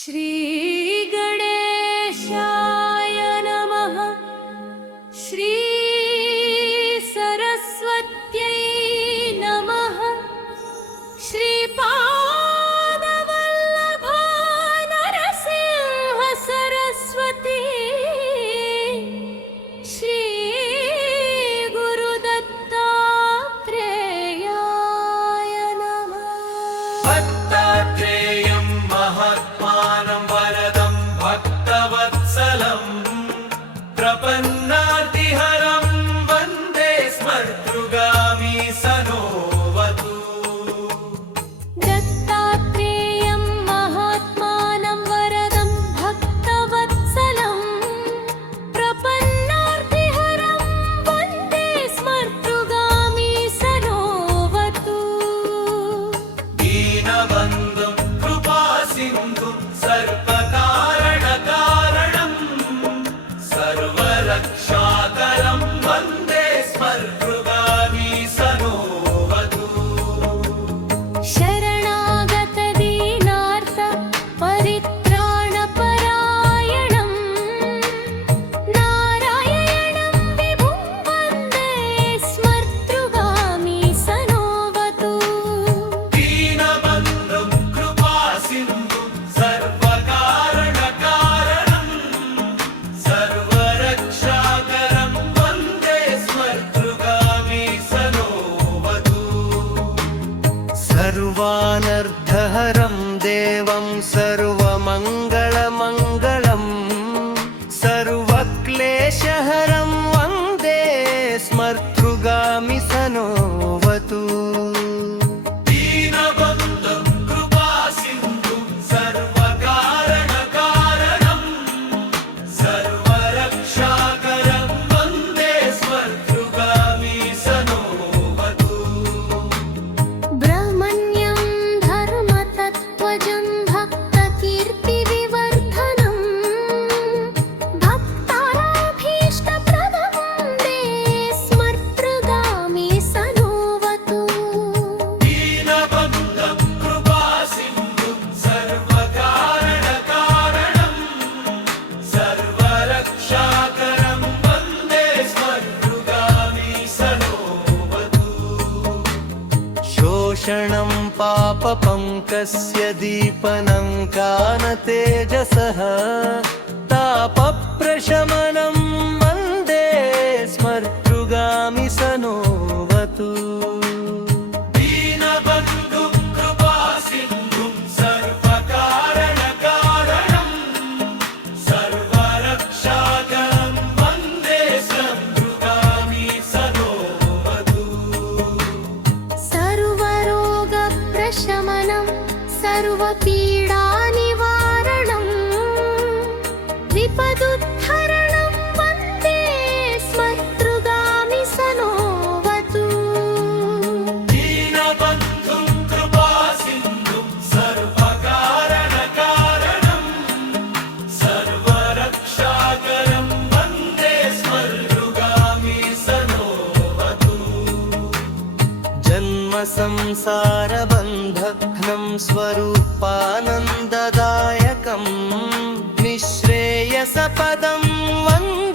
श्री गणेशाय नमः। श्री सरस्वत्यै नमः। श्रीपादवल्लभ नरसिंह सरस्वती। श्री गुरुदत्तात्रेयाय नमः। दत्तात्रेयं महात्मानं वरदं भक्तवत्सलं प्रपन्नार्तिहरं वन्दे स्मर्तृगामी सनोवतु। दत्तात्रेयं महात्मानं वरदं भक्तवत्सलं प्रपन्नार्तिहरं वन्दे स्मर्तृगामी सनोवतु। दीनबन्धुं कृपासिन्धुं सर्वकारणकारणं सर्वरक्षाकरं वन्दे स्मर्तृगामी सनोवतु। शरणागत दीनार्थ परित्राणपरायणं नारायणं विभुं वन्दे स्मर्तृगामी सनोवतु। दीनबन्धुं कृपासिन्धुं सर्वकारणकारणं सर्वरक्षाकरं वन्दे स्मर्तृगामी सनोवतु। सर्वानर्थहरं देवं सर्वमङ्गलमङ्गलं सर्वक्लेशहरं वन्दे स्मर्तृगामी सनोवतु। दीनबन्धुं कृपासिन्धुं सर्वकारणकारणं सर्वरक्षाकरं वन्दे स्मर्तृगामी सनोवतु। ब्रह्मण्यं धर्मतत्त्वजं भक्तकीर्तिविवर्धनं भक्ताभीष्टप्रदं वन्दे स्मर्तृगामी सनोवतु। दीनबन्धुं कृपासिन्धुं सर्वकारणकारणं सर्वरक्षाकरं वन्दे स्मर्तृगामी सनोवतु। शोषणं पापपङ्कस्य दीपनं कानतेजसः तापप्रशमनं वन्दे स्मर्तृगामी सनोवतु। दीनबन्धुं कृपासिन्धुं सर्वकारणकारणं सर्वरक्षाकरं वन्दे स्मर्तृगामी सनोवतु। सर्वरोगप्रशमनं सर्वपीडानिवारणं विपदुत्थरणं वन्दे स्मर्तृगामी सनोवतु। दीनबन्धुं कृपासिन्धुं सर्वकारणकारणं सर्वरक्षाकरं वन्दे स्मर्तृगामी सनोवतु। जन्मसंसारबन्धघ्नं स्वरूपानन्ददायकं निःश्रेयसपदं वन्दे